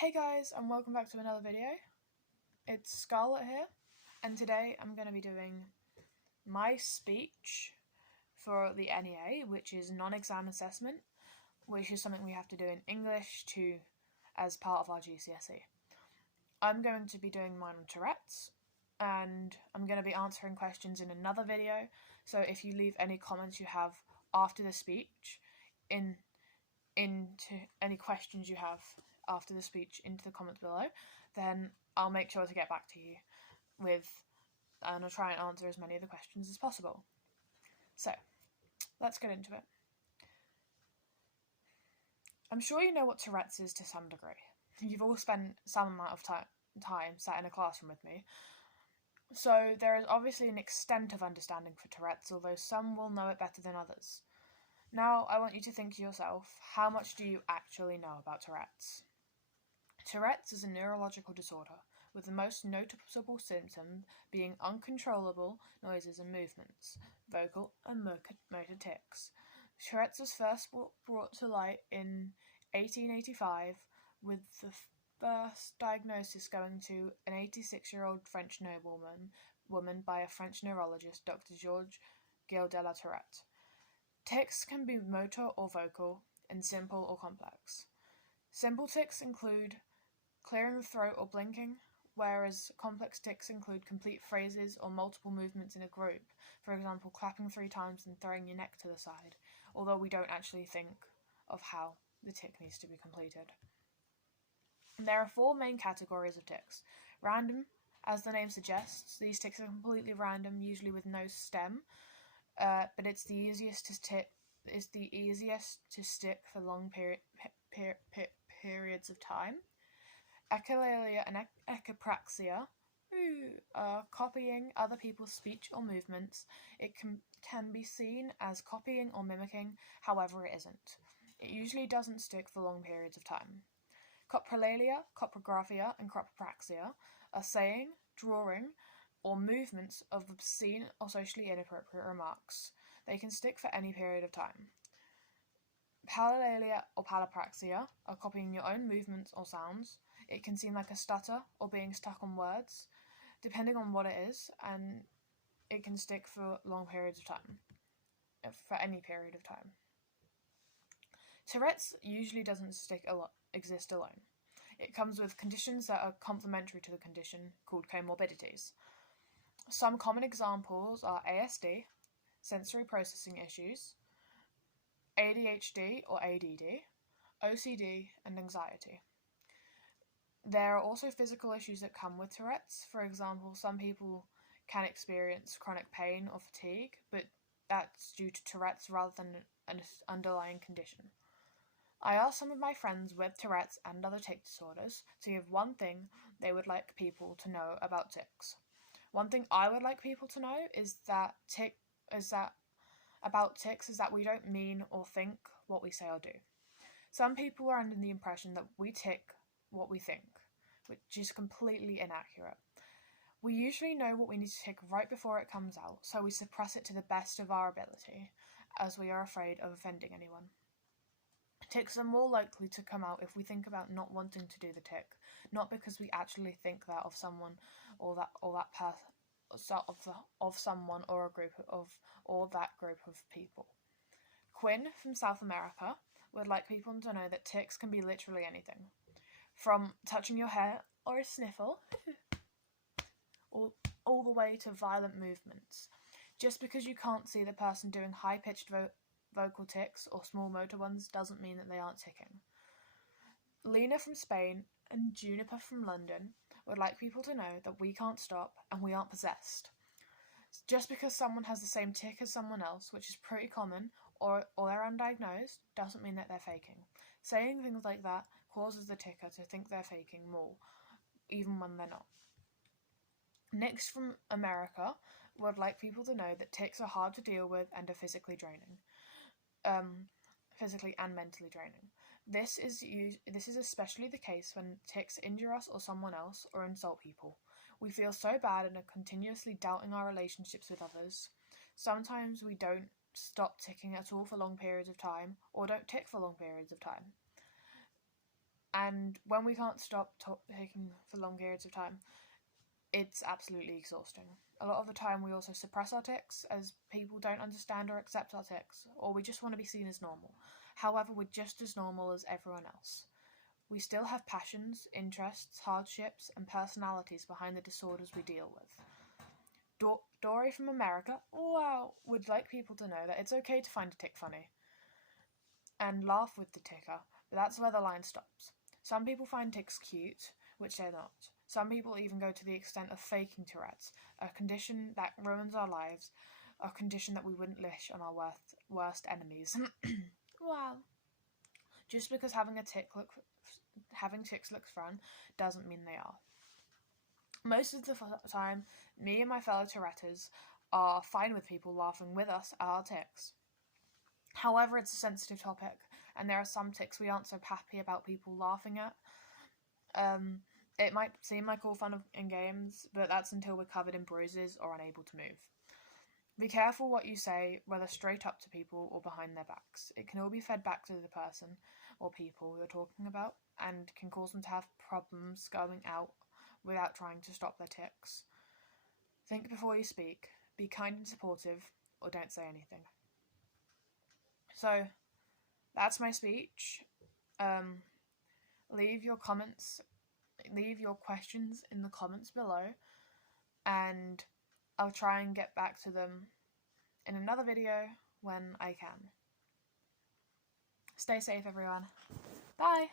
Hey guys, and welcome back to another video. It's Scarlet here, and today I'm going to be doing my speech for the NEA, which is non-exam assessment, which is something we have to do in English as part of our GCSE. I'm going to be doing mine on Tourette's, and I'm going to be answering questions in another video, so if you leave any comments you have after the speech into any questions you have after the speech into the comments below, then I'll make sure to get back to you and I'll try and answer as many of the questions as possible. So, let's get into it. I'm sure you know what Tourette's is to some degree. You've all spent some amount of time sat in a classroom with me. So there is obviously an extent of understanding for Tourette's, although some will know it better than others. Now, I want you to think to yourself, how much do you actually know about Tourette's? Tourette's is a neurological disorder, with the most noticeable symptom being uncontrollable noises and movements, vocal and motor tics. Tourette's was first brought to light in 1885, with the first diagnosis going to an 86-year-old French noblewoman by a French neurologist, Dr. Georges Gilles de la Tourette. Tics can be motor or vocal, and simple or complex. Simple tics include clearing the throat or blinking, whereas complex tics include complete phrases or multiple movements in a group, for example, clapping 3 times and throwing your neck to the side, although we don't actually think of how the tic needs to be completed. And there are 4 main categories of tics. Random, as the name suggests, these tics are completely random, usually with no stem, but it's the easiest to stick for long periods of time. Echolalia and echolapraxia, copying other people's speech or movements. It can be seen as copying or mimicking, however it isn't. It usually doesn't stick for long periods of time. Coprolalia, coprographia, and copropraxia are saying, drawing, or movements of obscene or socially inappropriate remarks. They can stick for any period of time. Palalia or palapraxia are copying your own movements or sounds. It can seem like a stutter or being stuck on words, depending on what it is, and it can stick for long periods of time, for any period of time. Tourette's usually doesn't exist alone. It comes with conditions that are complementary to the condition, called comorbidities. Some common examples are ASD, sensory processing issues, ADHD or ADD, OCD, and anxiety. There are also physical issues that come with Tourette's. For example, some people can experience chronic pain or fatigue, but that's due to Tourette's rather than an underlying condition. I asked some of my friends with Tourette's and other tic disorders to give one thing they would like people to know about tics. One thing I would like people to know is that we don't mean or think what we say or do. Some people are under the impression that we tic what we think, which is completely inaccurate. We usually know what we need to tic right before it comes out, so we suppress it to the best of our ability, as we are afraid of offending anyone. Tics are more likely to come out if we think about not wanting to do the tic, not because we actually think that of someone or that person of someone or a group or that group of people. Quinn from South America would like people to know that tics can be literally anything, from touching your hair or a sniffle, all the way to violent movements. Just because you can't see the person doing high-pitched vocal tics or small motor ones doesn't mean that they aren't ticking. Lena from Spain and Juniper from London would like people to know that we can't stop and we aren't possessed. Just because someone has the same tic as someone else, which is pretty common, or they're undiagnosed, doesn't mean that they're faking. Saying things like that causes the ticker to think they're faking more, even when they're not. Next from America would like people to know that tics are hard to deal with and are physically draining. Physically and mentally draining. This is especially the case when tics injure us or someone else or insult people. We feel so bad and are continuously doubting our relationships with others. Sometimes we don't stop ticking at all for long periods of time, or don't tic for long periods of time. And when we can't stop ticking for long periods of time, it's absolutely exhausting. A lot of the time we also suppress our tics as people don't understand or accept our tics, or we just want to be seen as normal. However, we're just as normal as everyone else. We still have passions, interests, hardships, and personalities behind the disorders we deal with. Dory from America, would like people to know that it's okay to find a tic funny and laugh with the ticker, but that's where the line stops. Some people find tics cute, which they're not. Some people even go to the extent of faking Tourette's, a condition that ruins our lives, a condition that we wouldn't wish on our worst enemies. Wow. Just because having tics looks fun doesn't mean they are. Most of the time, me and my fellow Touretters are fine with people laughing with us at our tics. However, it's a sensitive topic, and there are some tics we aren't so happy about people laughing at. It might seem like all fun and games, but that's until we're covered in bruises or unable to move. Be careful what you say, whether straight up to people or behind their backs. It can all be fed back to the person or people you're talking about, and can cause them to have problems going out without trying to stop their tics. Think before you speak, be kind and supportive, or don't say anything. So, that's my speech. Leave your questions in the comments below, and I'll try and get back to them in another video when I can. Stay safe, everyone. Bye!